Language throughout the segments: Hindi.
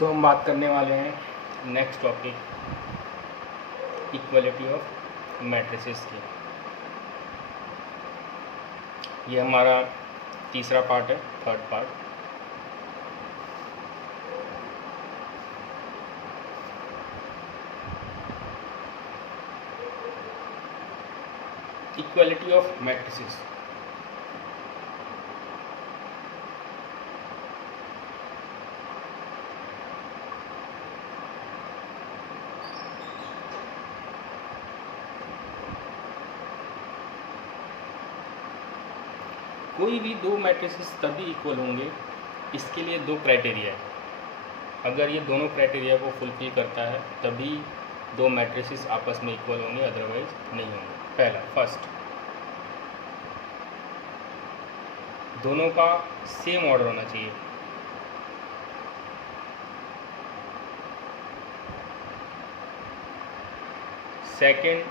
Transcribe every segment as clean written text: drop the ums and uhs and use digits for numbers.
तो हम बात करने वाले हैं next topic equality of matrices की। ये हमारा तीसरा पार्ट है, third part. Equality of matrices. कोई भी दो मैट्रिसेस तभी इक्वल होंगे, इसके लिए दो क्राइटेरिया है। अगर ये दोनों क्राइटेरिया को फुलफिल करता है तभी दो मैट्रिसेस आपस में इक्वल होंगे, अदरवाइज नहीं होंगे। पहला, फर्स्ट, दोनों का सेम ऑर्डर होना चाहिए। सेकंड,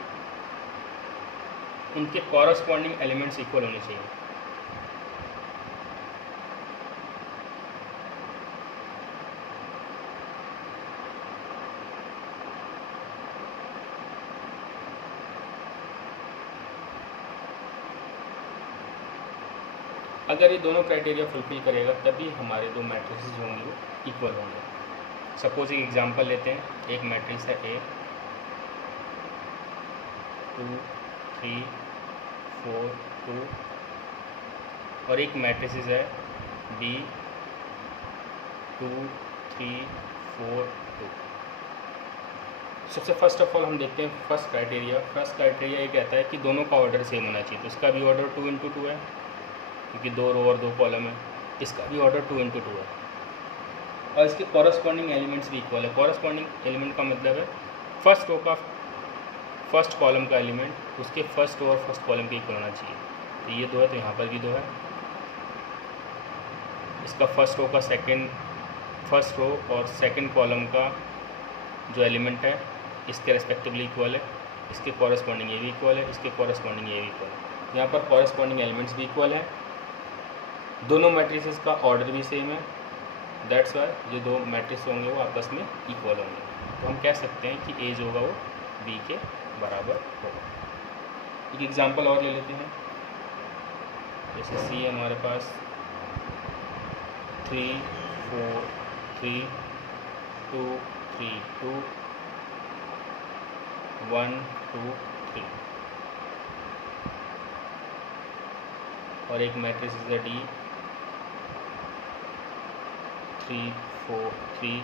उनके कॉरस्पॉन्डिंग एलिमेंट्स इक्वल होने चाहिए। अगर ये दोनों क्राइटेरिया फुलफिल करेगा तभी हमारे दो मैट्रिसेस जो होंगे वो इक्वल होंगे। सपोज एक एग्जांपल लेते हैं। एक मैट्रिक्स है A 2 3 4 2 और एक मैट्रिसेस है B 2 3 4 2। सबसे फर्स्ट ऑफ ऑल हम देखते हैं फर्स्ट क्राइटेरिया। फर्स्ट क्राइटेरिया ये कहता है कि दोनों का ऑर्डर सेम होना चाहिए। तो इसका भी ऑर्डर 2 × 2 है, क्योंकि दो रो और दो कॉलम है। इसका भी ऑर्डर 2 × 2 है और इसके कॉरस्पॉन्डिंग एलिमेंट्स भी इक्वल है। कॉरस्पॉन्डिंग एलिमेंट का मतलब है फर्स्ट रो का फर्स्ट कॉलम का एलिमेंट उसके फर्स्ट रो और फर्स्ट कॉलम के इक्वल होना चाहिए। तो ये दो है, तो यहाँ पर भी दो है। इसका फर्स्ट रो का फर्स्ट रो और सेकंड कॉलम का जो एलिमेंट है इसके रेस्पेक्टिवली इक्वल है। इसके कॉरस्पॉन्डिंग ये भी इक्वल है, इसके कॉरस्पॉन्डिंग ये भी इक्वल है। यहाँ पर कॉरस्पॉन्डिंग एलिमेंट्स भी इक्वल है। दोनों मैट्रिसेस का ऑर्डर भी सेम है। दैट्स वाई ये दो मैट्रिक्स होंगे वो आपस में इक्वल होंगे। तो हम कह सकते हैं कि ए जो होगा वो बी के बराबर होगा। एक एग्जांपल और ले लेते हैं। जैसे सी है हमारे पास 3 4 3 2 3 2 1 2 3 और एक मैट्रिक्स है डी 3 4 3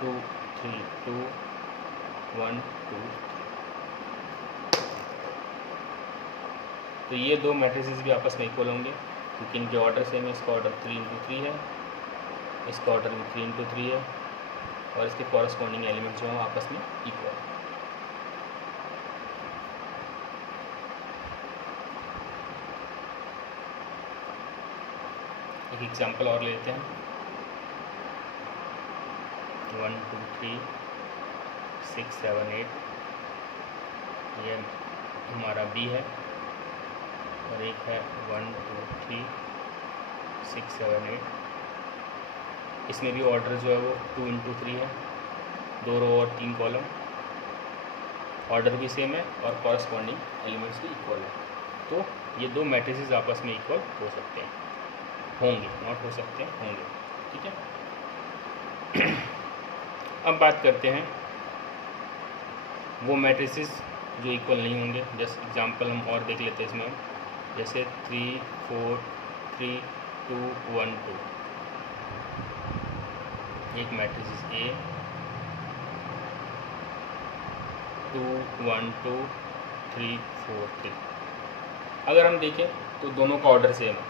2 3 2 1 2 3। तो ये दो मैट्रिसेस भी आपस में इक्वल होंगे क्योंकि इनके ऑर्डर सेम है। इसका ऑर्डर 3 × 3 है, इसका ऑर्डर भी 3 × 3 है और इसके कॉरस्पॉन्डिंग एलिमेंट जो हैं आपस में इक्वल है। एक एग्जांपल और लेते हैं। 1 2 3 6 7 8 ये हमारा बी है और एक है 1 2 3 6 7 8। इसमें भी ऑर्डर जो है वो 2 × 3 है, दो रो और 3 कॉलम। ऑर्डर भी सेम है और कॉरस्पॉन्डिंग एलिमेंट्स भी इक्वल है। तो ये दो मैट्रिसेस आपस में इक्वल हो सकते हैं, होंगे, नॉट हो सकते हैं, होंगे। ठीक है। अब बात करते हैं वो मैट्रिसेस जो इक्वल नहीं होंगे। जैसे एग्जांपल हम और देख लेते हैं इसमें। जैसे 3 4 3 2 1 2 एक मैट्रिसेस ए 2 1 2 3 4 3। अगर हम देखें तो दोनों का ऑर्डर सेम है।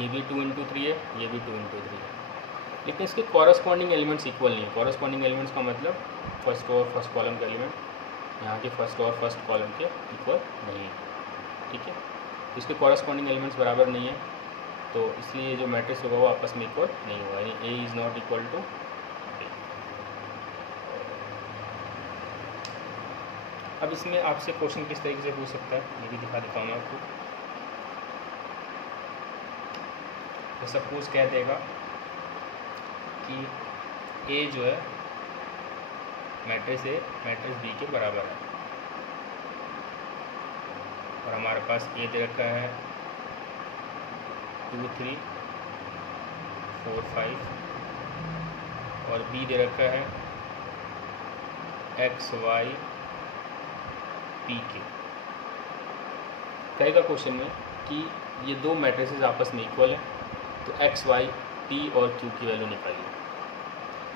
ये भी 2 × 3 है, ये भी 2 × 3 है, लेकिन इसके कॉरस्पॉन्डिंग एलिमेंट्स इक्वल नहीं है। कॉरस्पॉन्डिंग एलिमेंट्स का मतलब फर्स्ट रो और फर्स्ट कॉलम का एलिमेंट यहाँ के फर्स्ट रो और फर्स्ट कॉलम के इक्वल नहीं है। ठीक है, इसके कॉरस्पॉन्डिंग एलिमेंट्स बराबर नहीं है, तो इसलिए जो मैट्रिक्स होगा वो आपस में इक्वल नहीं होगा, यानी a is not equal to b. अब इसमें आपसे क्वेश्चन किस तरीके से पूछ सकता है ये भी दिखा देता हूँ मैं आपको। तो सपोज कह देगा कि ए जो है मैट्रिक्स ए मैट्रिक्स बी के बराबर है, और हमारे पास ए दे रखा है 2 3 4 5 और बी दे रखा है एक्स वाई पी के। कहेगा क्वेश्चन में कि ये दो मैट्रिसेस आपस में इक्वल हैं, तो एक्स वाई पी और क्यू की वैल्यू निकालिए।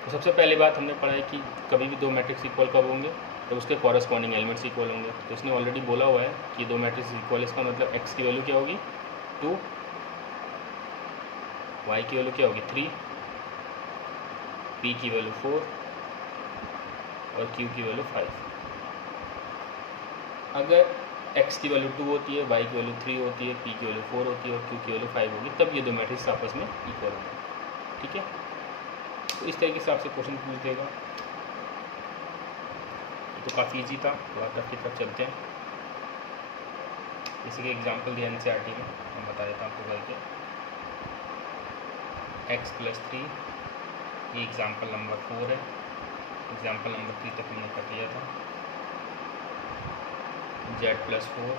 तो सबसे पहले बात हमने पढ़ा है कि कभी भी दो मैट्रिक्स इक्वल कब होंगे, तो उसके कॉरस्पॉन्डिंग एलिमेंट्स इक्वल होंगे। तो इसने ऑलरेडी बोला हुआ है कि दो मैट्रिक्स इक्वल, इसका मतलब एक्स की वैल्यू क्या होगी 2, वाई की वैल्यू क्या होगी 3, पी की वैल्यू 4 और क्यू की वैल्यू 5। अगर एक्स की वैल्यू 2 होती है, वाई की वैल्यू 3 होती है, पी की वैल्यू 4 होती है और क्यू की वैल्यू 5 होगी, तब ये दो मैट्रिक्स आपस में इक्वल होंगे। ठीक है, तो इस तरीके से आपसे क्वेश्चन पूछ देगा। तो काफ़ी इजी था, थोड़ा टफ की तरफ चलते हैं। इसी के एग्जाम्पल दिया एनसीईआरटी में, मैं बता देता हूँ आपको करके। x + 3, ये एग्जाम्पल नंबर 4 है। एग्जाम्पल नंबर 3 तक हमने कर लिया था। z + 4,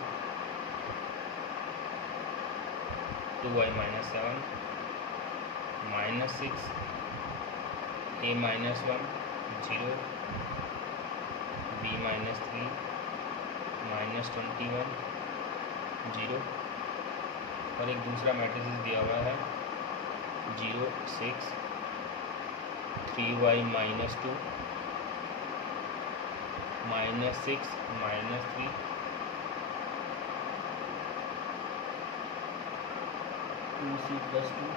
2y - 7, -6, a - 1, 0, b - 3, -21, 0 और एक दूसरा मैट्रिक्स दिया हुआ है 0 6, 3y - 2, -6 - 3, 2c + 2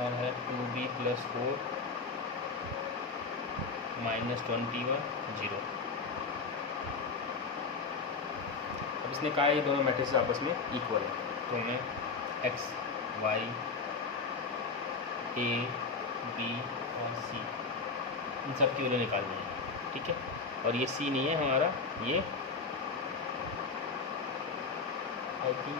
और है 2b + 4, -21, 0। अब इसने कहा ये दोनों मैट्रिक्स आपस में इक्वल है, तो हमें एक्स वाई ए बी और सी इन सब की वैल्यू निकालनी है। ठीक है, और ये सी नहीं है हमारा, ये आई थिंक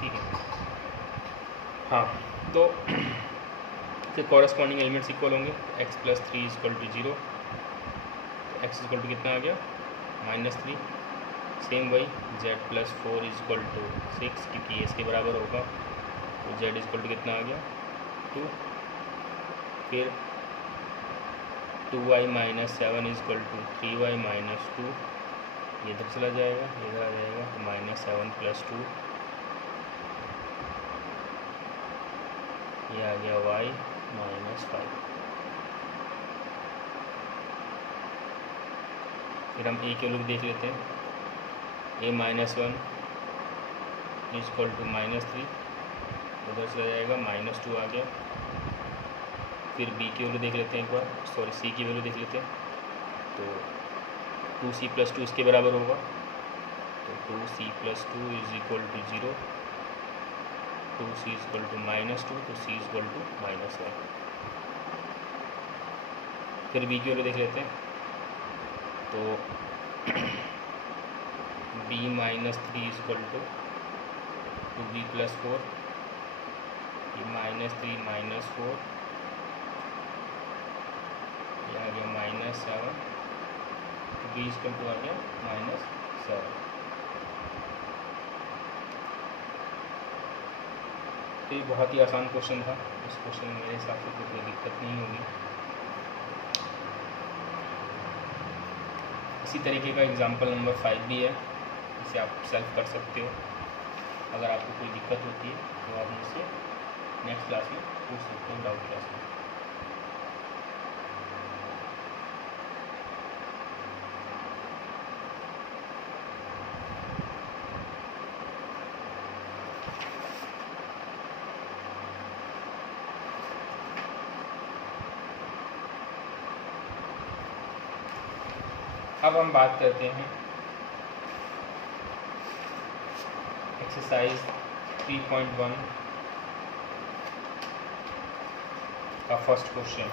ठीक है। हाँ, तो इसके कॉरस्पॉन्डिंग एलिमेंट्स इक्वल होंगे। x + 3 = 0, तो x = कितना आ गया -3। सेम वही z + 4 = 6, क्योंकि ये इसके बराबर होगा, तो z = कितना आ गया 2। फिर 2y - 7 = 3y - 2, ये इधर चला जाएगा, इधर आ जाएगा, तो -7 + 2, ये आ गया y - 5। फिर हम a की वैल्यू देख लेते हैं। a - 1 = -3, उधर चला जाएगा, -2 आ गया। फिर b की वैल्यू देख लेते हैं एक बार, सॉरी c की वैल्यू देख लेते हैं। तो 2c + 2 इसके बराबर होगा, तो 2c + 2 = 0, 2c = -2, तो c = -1। फिर b की वैल्यू देख लेते हैं, तो b - 3 = 2b + 4, ये -3 - 4, ये आ गया -7, तो b = आ गया -7। तो ये बहुत ही आसान क्वेश्चन था। इस क्वेश्चन में मेरे हिसाब से कोई दिक्कत नहीं होगी। इसी तरीके का एग्जाम्पल नंबर 5 भी है, इसे आप सॉल्व कर सकते हो। अगर आपको कोई दिक्कत होती है तो आप मुझसे नेक्स्ट क्लास में पूछ सकते हो, डाउट क्लास में। अब हम बात करते हैं एक्सरसाइज 3.1 का फर्स्ट क्वेश्चन।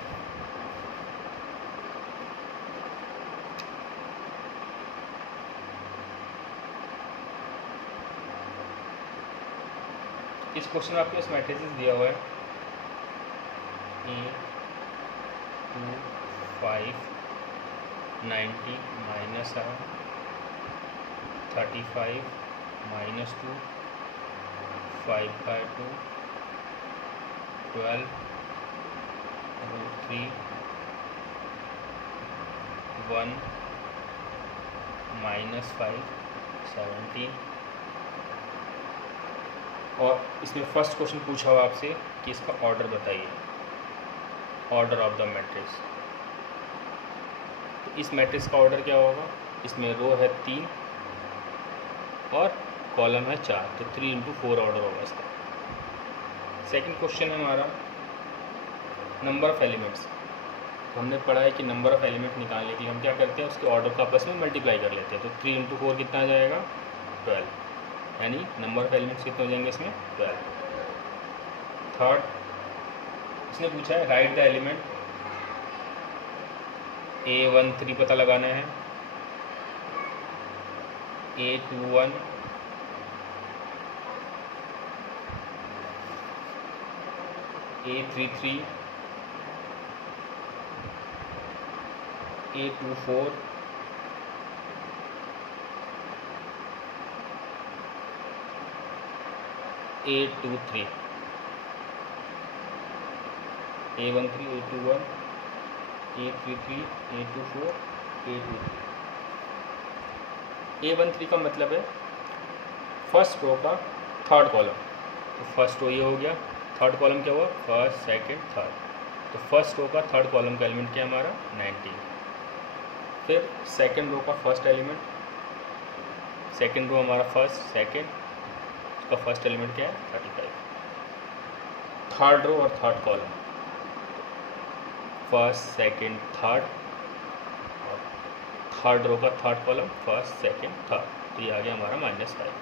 इस क्वेश्चन में आपको इस मैट्रिसेस दिया हुआ है 8 2 5 90 -7 35 -2 5/2 12 √3 1 -5 17। और इसमें फर्स्ट क्वेश्चन पूछा हुआ आपसे कि इसका ऑर्डर बताइए, ऑर्डर ऑफ द मैट्रिक्स। तो इस मैट्रिक्स का ऑर्डर क्या होगा, इसमें रो है 3 और कॉलम है 4, तो 3 × 4 ऑर्डर होगा इसका। सेकंड क्वेश्चन है हमारा नंबर ऑफ एलिमेंट्स। तो हमने पढ़ा है कि नंबर ऑफ एलिमेंट निकालने के लिए हम क्या करते हैं, उसके ऑर्डर को आपस में मल्टीप्लाई कर लेते हैं। तो 3 × 4 कितना आ जाएगा 12, यानी नंबर ऑफ एलिमेंट्स कितने हो जाएंगे इसमें 12। थर्ड इसने पूछा है राइट द एलिमेंट A13 पता लगाना है, A21 A33 A24 A23 A13 A21 A33 A24 A23। A13 का मतलब है फर्स्ट रो का थर्ड कॉलम। तो फर्स्ट रो ये हो गया, थर्ड कॉलम क्या हुआ फर्स्ट सेकंड थर्ड। तो फर्स्ट रो का थर्ड कॉलम का एलिमेंट क्या हमारा 19। फिर सेकंड रो का फर्स्ट एलिमेंट, सेकंड रो हमारा फर्स्ट सेकंड, उसका फर्स्ट एलिमेंट क्या है 35। थर्ड रो और third column first second third, और थर्ड रो का third column first second third, तो ये आ गया हमारा -5।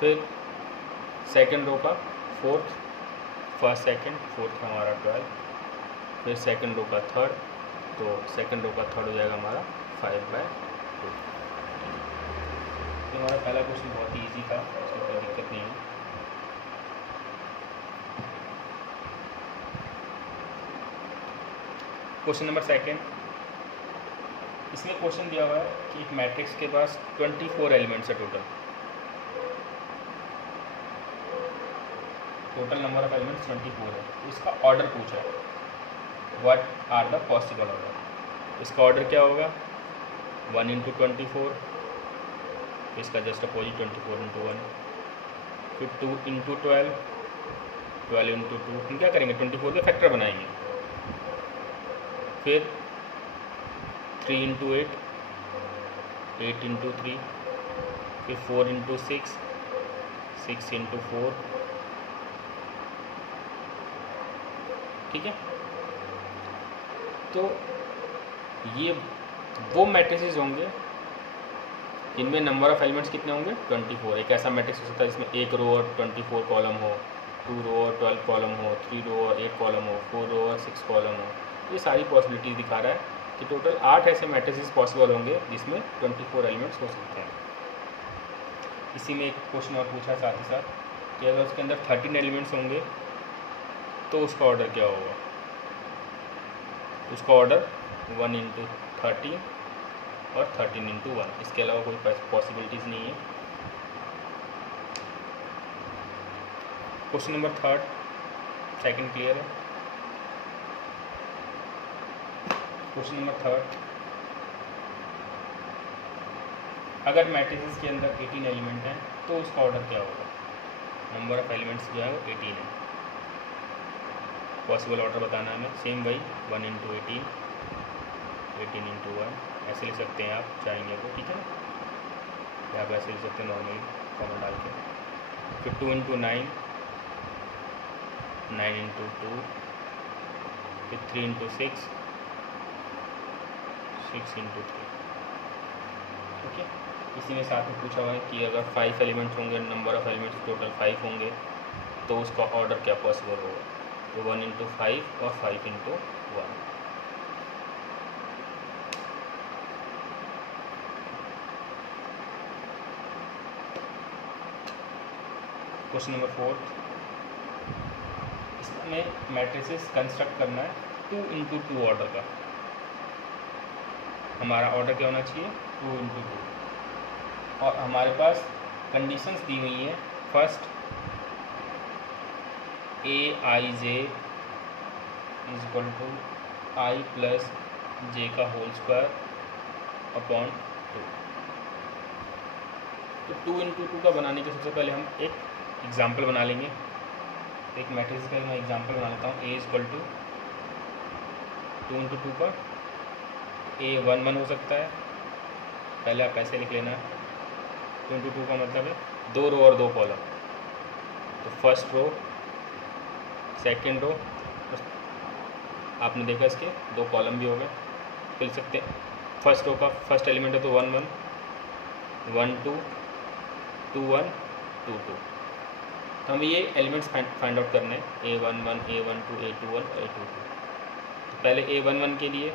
फिर सेकंड रो का फोर्थ, फर्स्ट सेकंड फोर्थ हमारा 12। फिर सेकंड रो का थर्ड, तो सेकंड रो का थर्ड हो जाएगा हमारा 5/2। तो हमारा पहला क्वेश्चन बहुत ही ईजी था, उसमें कोई दिक्कत नहीं है। क्वेश्चन नंबर सेकंड, इसमें क्वेश्चन दिया हुआ है कि एक मैट्रिक्स के पास 24 एलिमेंट्स है टोटल नंबर ऑफ एलिमेंट्स 24 है। तो इसका ऑर्डर पूछा है, what are the possible order. इसका ऑर्डर क्या होगा 1 × 24, इसका जस्ट अपोजिट 24 × 1, फिर 2 × 12, 12 × 2, हम क्या करेंगे 24 के फैक्टर बनाएंगे। फिर 3 × 8, 8 × 3, फिर 4 × 6, 6 × 4, ठीक है। तो ये वो मैट्रिसेस होंगे इनमें नंबर ऑफ एलिमेंट्स कितने होंगे 24। एक ऐसा मैट्रिक्स हो सकता है जिसमें एक रो और 24 कॉलम हो, 2 रो और 12 कॉलम हो, 3 रो और 8 कॉलम हो, 4 रो और 6 कॉलम हो। ये सारी पॉसिबिलिटीज़ दिखा रहा है कि टोटल 8 ऐसे मैट्रिसेस पॉसिबल होंगे जिसमें 24 एलिमेंट्स हो सकते हैं। इसी में एक क्वेश्चन और पूछा साथ ही साथ कि अगर उसके अंदर 13 एलिमेंट्स होंगे तो उसका ऑर्डर क्या होगा। उसका ऑर्डर 1 × 13 और 13 × 1, इसके अलावा कोई पॉसिबिलिटीज़ नहीं है। Question number third, second clear है। क्वेश्चन नंबर थर्ड, अगर मैट्रिसेस के अंदर 18 एलिमेंट हैं तो उसका ऑर्डर क्या होगा। नंबर ऑफ एलिमेंट्स जो है वो 18 है। पॉसिबल ऑर्डर बताना है हमें, सेम वही 1 × 18, 18 × 1 ऐसे लिख सकते हैं आप चाहेंगे तो, ठीक है ना, या आप ऐसे लिख सकते हैं नॉर्मली कॉमन डाल के। फिर 2 × 9, 9 × 2, फिर 3 × 6, 6 × 3, ओके। इसी में साथ में पूछा हुआ है कि अगर 5 एलिमेंट्स होंगे, नंबर ऑफ एलिमेंट्स टोटल 5 होंगे, तो उसका ऑर्डर क्या पॉसिबल होगा। तो 1 × 5 और 5 × 1। क्वेश्चन नंबर 4, इसमें मैट्रिसेस कंस्ट्रक्ट करना है 2 इंटू 2 ऑर्डर का। हमारा ऑर्डर क्या होना चाहिए? 2 इंटू 2। और हमारे पास कंडीशंस दी हुई हैं। First, A I J is equal to I plus J का होल स्क्वायर अपॉन 2। तो 2 इंटू 2 का बनाने के सबसे पहले हम एक एग्जाम्पल बना लेंगे। एक मैट्रिक्स का मैं एग्जाम्पल बना लेता हूँ। ए इज इक्वल टू 2 इंटू 2 का ए 1 1 हो सकता है। पहले आप ऐसे लिख लेना है। 2 इंटू 2 का मतलब है 2 रो और 2 कॉलम। तो फर्स्ट रो, सेकेंड रो, आपने देखा इसके 2 कॉलम भी हो गए, लिख सकते हैं। फर्स्ट रो का फर्स्ट एलिमेंट है तो 1 1 1 2 2 1 2 2। तो हमें ये एलिमेंट्स फाइंड आउट करने हैं। A11 A12 A21 A22। तो पहले A11 के लिए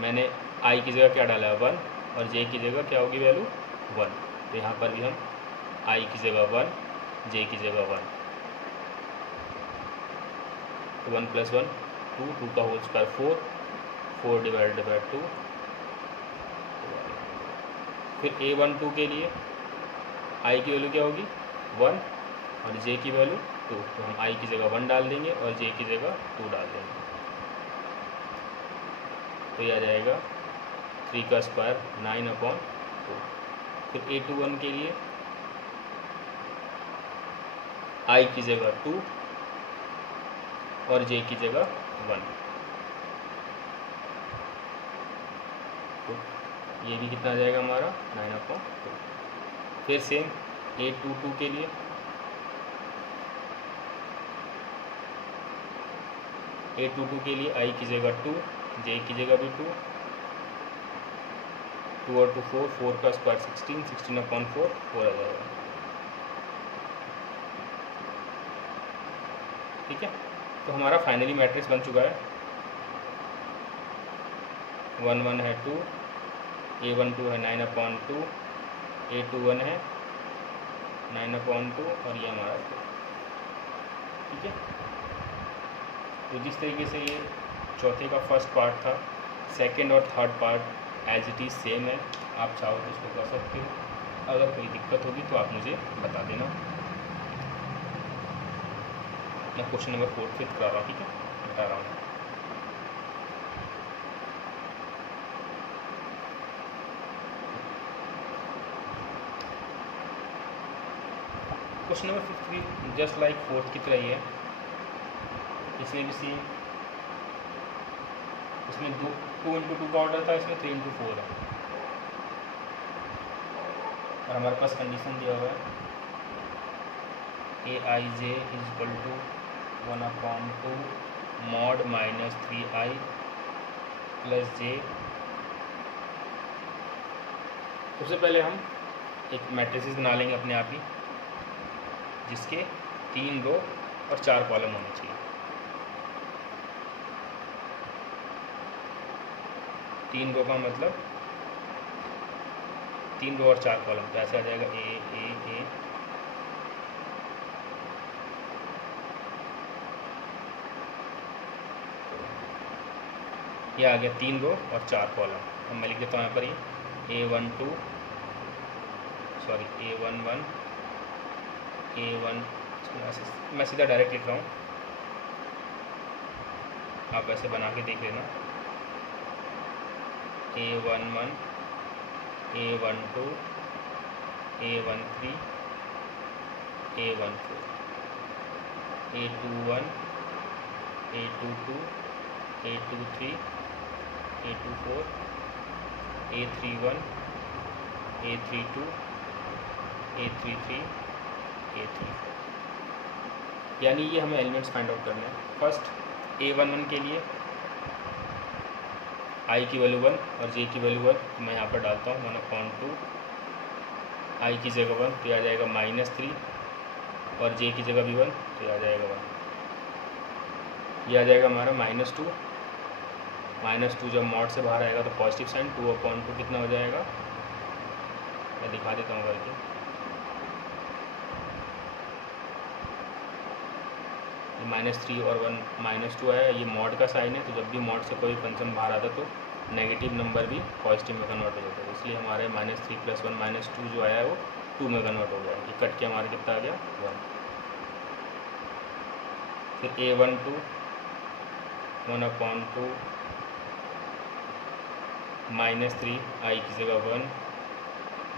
मैंने I की जगह क्या डाला है? 1, और J की जगह क्या होगी वैल्यू? 1। तो यहाँ पर भी हम I की जगह 1, J की जगह 1। तो 1 + 1 2, 2 का होल स्क्वायर 4, 4 डिवाइडेड बाय 2। फिर A12 के लिए I की वैल्यू क्या होगी? 1, और J की वैल्यू 2। तो हम I की जगह 1 डाल देंगे और J की जगह 2 डाल देंगे। तो ये आ जाएगा 3 का स्क्वायर 9/2। फिर A21 के लिए I की जगह 2 और J की जगह 1। तो ये भी कितना आ जाएगा हमारा? 9/2। फिर सेम A22 के लिए I की जगह 2, J की जगह भी 2, 2 और 2 4, 4 का स्क्वायर 16, 16/4 4 आ जाएगा। ठीक है, तो हमारा फाइनली मैट्रिक्स बन चुका है। 1 1 है 2, A12 है 9/2, A21 है 9/2 और ये हमारा 2। ठीक है, तो जिस तरीके से ये चौथे का फर्स्ट पार्ट था, सेकंड और third part as it is same है। आप चाहो तो इसको कर सकते हो। अगर कोई दिक्कत होगी तो आप मुझे बता देना। मैं क्वेश्चन नंबर 4 फिर करा रहा हूँ। ठीक है, बता रहा हूँ। क्वेश्चन नंबर 5 भी जस्ट लाइक 4th की तरह ही है। इसमें भी सेम, इसमें 2 इंटू 2 का ऑर्डर था, इसमें 3 इंटू 4 है। और हमारे पास कंडीशन दिया हुआ है AIJ is equal to 1/2 mod -3i + j। सबसे पहले हम एक मैट्रिसेस बना लेंगे अपने आप ही, जिसके 3 रो और 4 कॉलम होने चाहिए। 3 रो का मतलब 3 रो और 4 कॉलम। तो ऐसे आ जाएगा A ये आ गया 3 रो और 4 कॉलम। अब मैं लिख देता हूँ यहाँ पर ही A11 A1, मैं सीधा डायरेक्ट लिख रहा हूँ, आप ऐसे बना के देख लेना। A11 A12 A13 A14 A21 A22 A23 A24 A31 A32 A33 A34। यानी ये हमें एलिमेंट्स फाइंड आउट करने हैं। फर्स्ट A11 के लिए I की वैल्यू 1 और J की वैल्यू 1, तो मैं यहाँ पर डालता हूँ 1/2। I की जगह 1 तो आ जाएगा -3, और J की जगह भी 1 तो आ जाएगा 1। ये आ जाएगा हमारा -2। -2 जब मॉड से बाहर आएगा तो पॉजिटिव साइन, 2/2 कितना हो जाएगा मैं दिखा देता हूँ करके। -3 और 1 -2 आया, ये मॉड का साइन है, तो जब भी मॉड से कोई फंक्शन बाहर आता तो नेगेटिव नंबर भी पॉजिटिव में कन्वर्ट हो जाता है, इसलिए हमारे -3 + 1 -2 जो आया है वो 2 में कन्वर्ट हो गया। ये कट के हमारा कितना आ गया 1। फिर A12 1/2 -3 i की जगह 1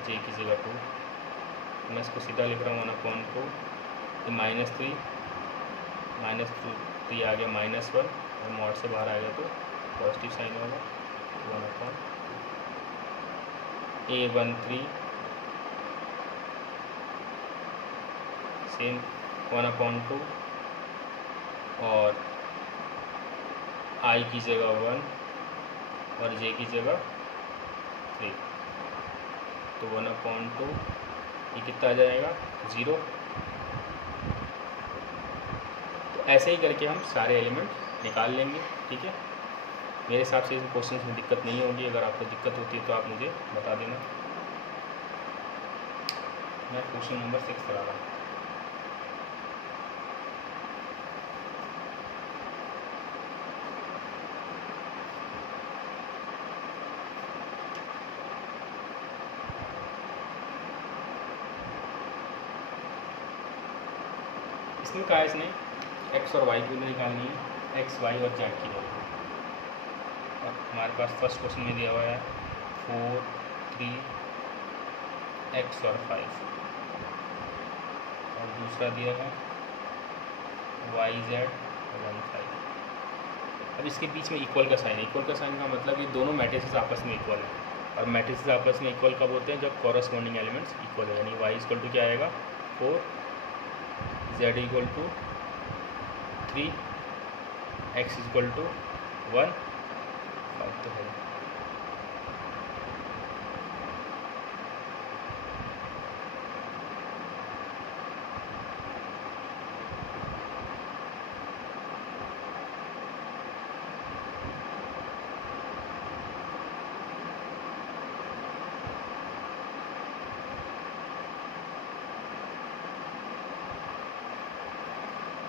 j की जगह 2। मैं इसको सीधा लिख रहा हूँ 1/2 -3 -3 आ गया -1 और मॉड से बाहर आ गया तो पॉजिटिव साइन होगा 1/2 A13 सेम 1/2 और i की जगह 1 और j की जगह 3, तो 1/2 ये कितना आ जाएगा 0। तो ऐसे ही करके हम सारे एलिमेंट निकाल लेंगे, ठीक है। मेरे हिसाब से इन क्वेश्चन में दिक्कत नहीं होगी, अगर आपको दिक्कत होती है तो आप मुझे बता देना। मैं क्वेश्चन नंबर 6 करा रहा हूँ। इसमें कहा है इसने x और y की वैल्यू निकालनी है, x, y और z की वैल्यू। और हमारे पास फर्स्ट क्वेश्चन में दिया हुआ है 4, 3, x और 5, और दूसरा दिया है y, z और 1, 5। अब इसके बीच में इक्वल का साइन है। इक्वल का साइन का मतलब ये दोनों मैट्रिसेस आपस में इक्वल है, और मैट्रिसेस आपस में इक्वल कब होते हैं, जब कॉरस्पॉन्डिंग एलिमेंट्स इक्वल है। यानी y = क्या आएगा 4, z = 3, x = 1, 5 तो है।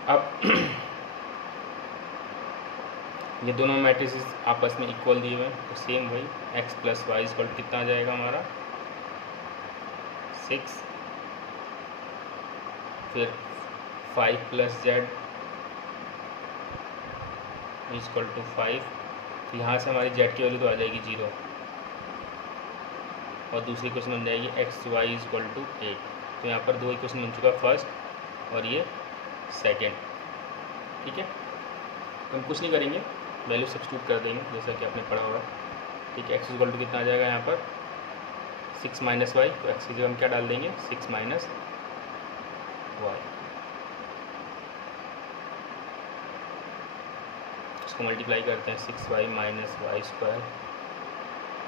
अब ये दोनों मैट्रिसेस आपस में इक्वल दिए हुए हैं, तो सेम वही x + y = कितना आ जाएगा हमारा 6, फिर 5 + z = 5। तो यहाँ से हमारी z की वैल्यू तो आ जाएगी 0, और दूसरी क्वेश्चन बन जाएगी x, y = 8। तो यहाँ पर दो इक्वेशन बन चुका, फर्स्ट और ये सेकेंड, ठीक है। तो हम कुछ नहीं करेंगे, वैल्यू सब्स्टिट्यूट कर देंगे जैसा कि आपने पढ़ा होगा, ठीक है। x = कितना आ जाएगा यहाँ पर 6 - y, तो x की जगह हम क्या डाल देंगे 6 - y। इसको मल्टीप्लाई करते हैं 6y - y²,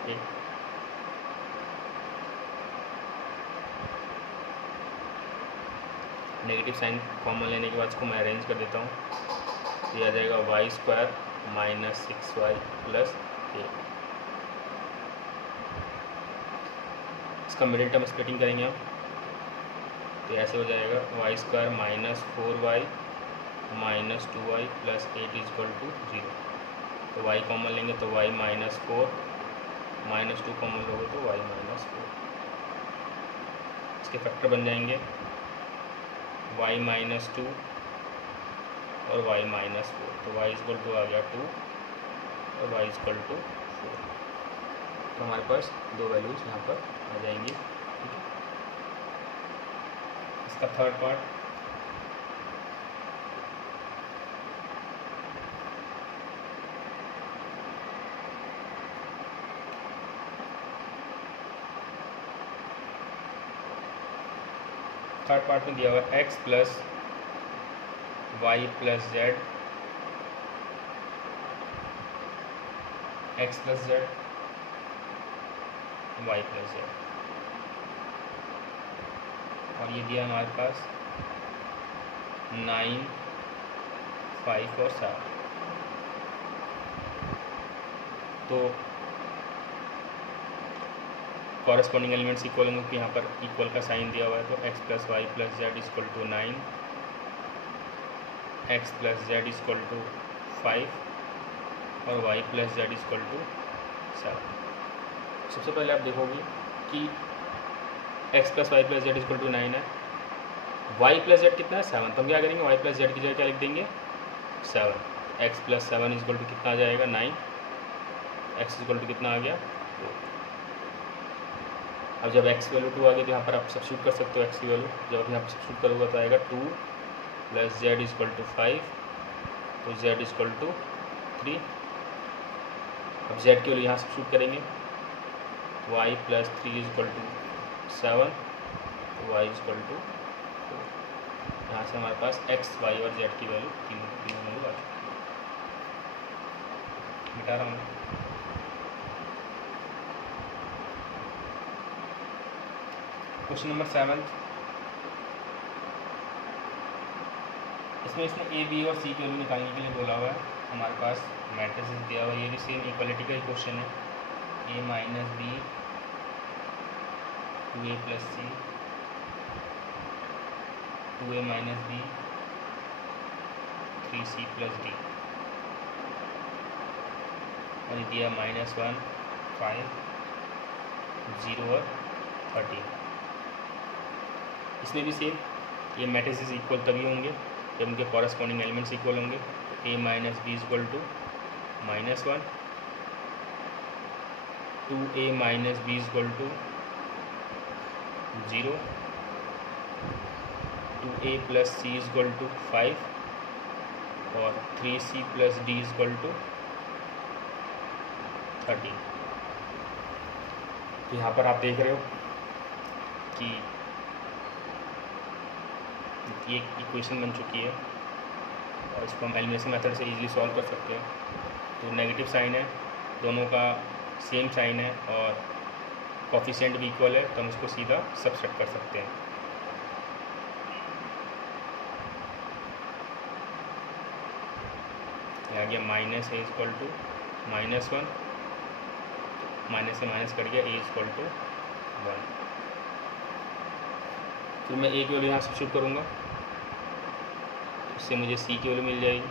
ठीक। नेगेटिव साइन कॉमन लेने के बाद इसको मैं अरेंज कर देता हूँ, तो ये आ जाएगा y² - 6y + 8। इसका मिडिल टर्म स्प्लिटिंग करेंगे हम, तो ऐसे हो जाएगा y² - 4y - 2y + 8 = 0। तो y कॉमन लेंगे तो y - 4, -2 कॉमन लोगे तो y - 4। इसके फैक्टर बन जाएंगे y - 2 और y - 4, तो y = आ गया 2 और y = 4। तो हमारे पास दो वैल्यूज यहाँ पर आ जाएंगी, ठीक है। इसका थर्ड पार्ट, में दिया हुआ x + y + z, x + z, y + z, और ये दिया हमारे पास 9, 5 और 7। तो कॉरेस्पॉन्डिंग एलिमेंट्स इक्वल होंगे क्योंकि यहाँ पर इक्वल का साइन दिया हुआ है। तो x plus y plus z equal to 9, x plus z equal to 5 और y plus z equal to 7। सबसे पहले आप देखोगे कि x plus y plus z equal to 9 है, वाई प्लस जेड कितना है 7, तो हम क्या करेंगे वाई प्लस जेड की जगह क्या लिख देंगे 7। एक्स प्लस 7 इक्वल टू कितना आ जाएगा 9, एक्स इक्वल टू कितना आ गया 4। अब जब एक्स की वैल्यू 2 आ गई तो यहाँ पर आप सब्स्टिट्यूट कर सकते हो एक्स की वैल्यू। जब यहाँ पर सब्स्टिट्यूट करोगे तो आएगा 2 प्लस जेड इक्वल टू 5, तो जेड इक्वल टू 3। अब जेड की वैल्यू यहाँ सब्स्टिट्यूट करेंगे, वाई प्लस 3 इक्वल टू 7, तो वाई इक्वल टू 4। यहाँ से हमारे पास एक्स वाई और जेड की वैल्यू तीन वैल्यू आ चुकी है। मिटा रहा हूँ। क्वेश्चन नंबर 7, इसमें इसने ए बी और सी की वैल्यू निकालने के लिए बोला हुआ है। हमारे पास मैट्रिसेस दिया हुआ है, ये भी सेम इक्वालिटी का ही क्वेश्चन है। A minus b 2a plus c 2a minus b 3c plus d, और दिया -1 5 0 और 13। इसमें भी सेम, ये मैट्रिसेस इक्वल तभी होंगे जब उनके कॉरेस्पॉन्डिंग एलिमेंट्स इक्वल होंगे। a minus b equal to -1, 2a minus b equal to 0, 2a plus c equal to 5 और 3c plus D equal to 13। तो यहाँ पर आप देख रहे हो कि ये इक्वेशन बन चुकी है और इसको हम एलिमिनेशन मेथड से इजीली सॉल्व कर सकते हैं। तो नेगेटिव साइन है, दोनों का सेम साइन है और कोफिशिएंट भी इक्वल है, तो हम उसको सीधा सब्ट्रैक्ट कर सकते हैं। आ गया minus a equal to -1, minus से माइनस कट गया, ए इक्वल टू 1। फिर मैं ए की वैल्यू यहाँ सब्स्टिट्यूट करूँगा, उससे मुझे सी की वैल्यू मिल जाएगी।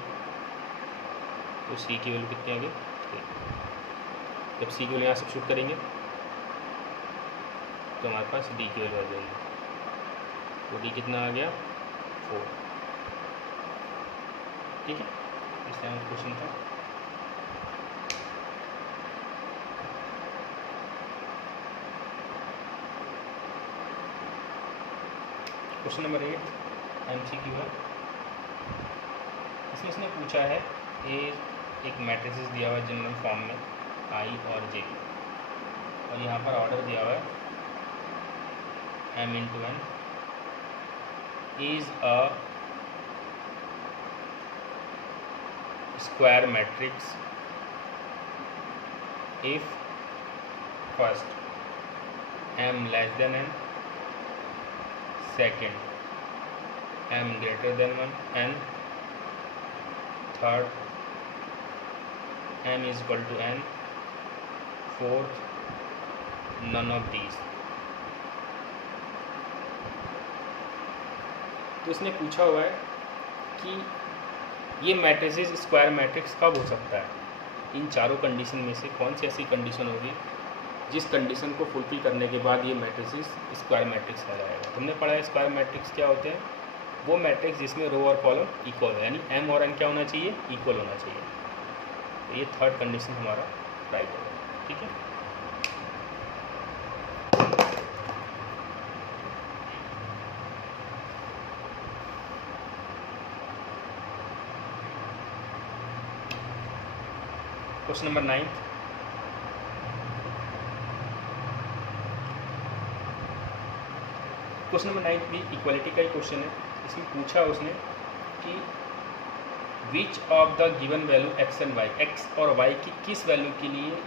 तो सी की वैल्यू कितनी आ गई 3। जब सी की वैल्यू यहाँ सब्स्टिट्यूट करेंगे तो हमारे पास डी की वैल्यू आ जाएगी। तो डी कितना आ गया 4। ठीक है, इस टाइम क्वेश्चन था। क्वेश्चन नंबर 8 MCQ है। इसमें इसने पूछा है एक मैट्रिसेस दिया हुआ है जनरल फॉर्म में I और J, और यहाँ पर ऑर्डर दिया हुआ है m × n is a square matrix if first m less than n, second m greater than n, third m is equal to n, fourth none of these। तो इसने पूछा हुआ है कि ये मैट्रिसेस स्क्वायर मैट्रिक्स कब हो सकता है। इन चारों कंडीशन में से कौन सी ऐसी कंडीशन होगी जिस कंडीशन को फुलफिल करने के बाद ये मैट्रिसेस स्क्वायर मैट्रिक्स आ जाएगा। तुमने पढ़ा है स्क्वायर मैट्रिक्स क्या होते हैं, वो मैट्रिक्स जिसमें रो और कॉलम इक्वल है, यानी m और n क्या होना चाहिए इक्वल होना चाहिए। तो ये थर्ड कंडीशन हमारा राइट होगा। ठीक है, क्वेश्चन नंबर 9, क्वेश्चन नंबर 9 भी इक्वालिटी का ही क्वेश्चन है। इसमें पूछा उसने कि which of the given value x and y, x और y की किस वैल्यू के लिए